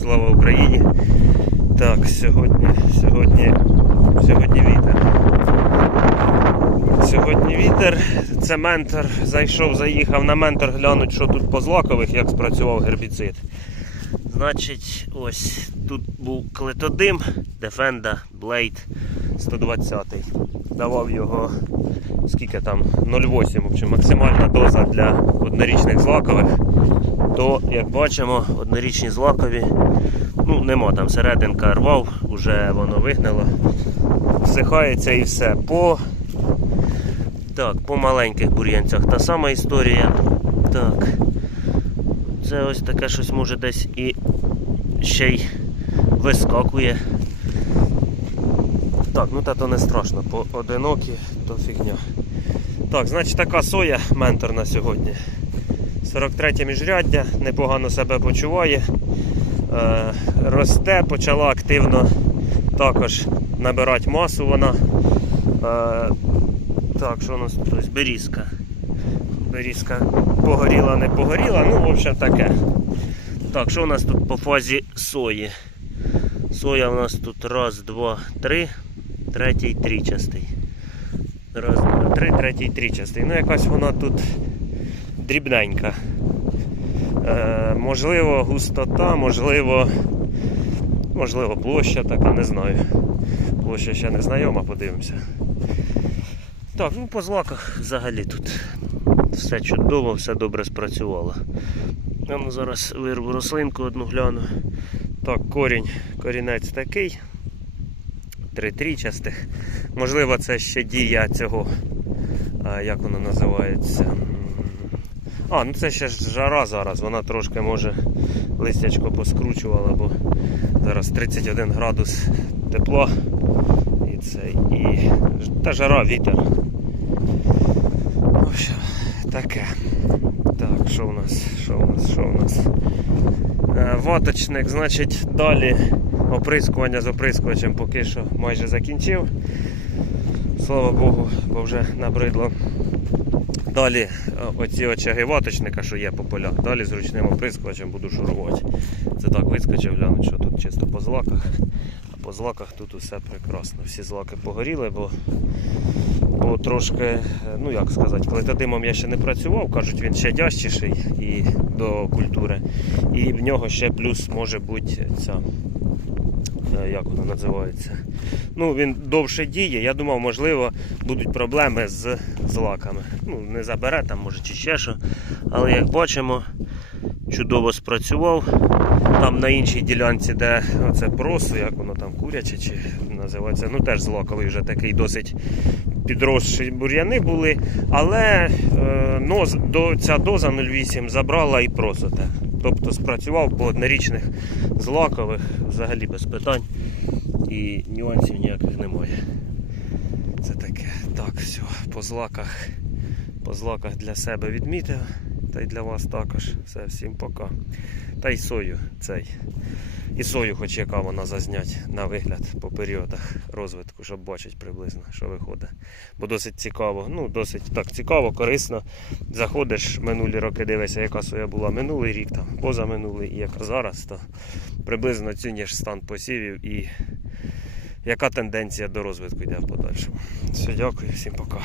Слава Україні! Так, сьогодні, сьогодні, сьогодні вітер. Сьогодні вітер. Це ментор. Зайшов, заїхав на ментор глянуть, що тут по злакових, як спрацював гербіцид. Значить, ось тут був клетодим Defenda Blade 120. Давав його скільки там 0,8, в общем, максимальна доза для однорічних злакових. То, як бачимо, однорічні злакові, ну нема там серединка рвав, вже воно вигнило. Всихається і все. По, так, по маленьких бур'янцях та сама історія. Так. Це ось таке щось може десь і ще й вискакує. Так, ну та то не страшно, поодинокі, то фігня. Так, значить така соя ментор на сьогодні. 43 міжряддя, непогано себе почуває. Е, росте, почала активно також набирати масу вона. Е, так, що у нас тут берізка. Берізка погоріла, не погоріла, ну, в общем, таке. Так, що у нас тут по фазі сої? Соя у нас тут раз, два, три, третій, тричастий. Раз, два, три, третій, тричастий. Ну, якась вона тут дрібненька. Е, можливо, густота, можливо, можливо, площа така, не знаю. Площа ще не знайома, подивимося. Так, ну по злаках взагалі тут все чудово, все добре спрацювало. Я ну, зараз вирву рослинку одну гляну. Так, корінь, корінець такий. Три трічастих. Можливо, це ще дія цього. Як воно називається? А, ну це ще жара зараз, вона трошки може листячко поскручувала, бо зараз 31 градус тепла. І це і. Та жара, вітер. В общем, таке. Так, що у нас? Що у нас? Що у нас? Е, Ваточник, значить, далі оприскування з оприскувачем поки що майже закінчив. Слава Богу, бо вже набридло. Далі е, оці очаги ваточника, що є по полях, далі з ручним оприскувачем буду шурувати. Це так вискочив, глянуть, що тут чисто по злаках. А по злаках тут усе прекрасно. Всі злаки погоріли, бо, бо трошки, е, ну як сказати, клетодимом я ще не працював, кажуть, він ще дящіший і до культури. І в нього ще плюс може бути ця. Е, Як воно називається? Ну, він довше діє. Я думав, можливо, будуть проблеми з злаками. Ну, не забере там, може, чи ще що. Але як бачимо, чудово спрацював. Там на іншій ділянці, де оце просо, як воно там куряче чи називається, ну теж злаковий вже такий досить підросші бур'яни були. Але е, ноз, до, ця доза 0,8 забрала і просоте. Тобто спрацював по однорічних злакових взагалі без питань і нюансів ніяких немає. Це таке. Так, все, по злаках, по злаках для себе відмітив. Та й для вас також. Все, всім пока. Та й сою цей. І сою, хоч яка вона зазнять на вигляд по періодах розвитку, щоб бачити приблизно, що виходить. Бо досить цікаво, ну досить так цікаво, корисно. Заходиш минулі роки, дивишся, яка соя була минулий рік, там, позаминулий і яка зараз, то приблизно оцінюєш стан посівів і яка тенденція до розвитку йде в подальшому. Все, дякую, всім пока.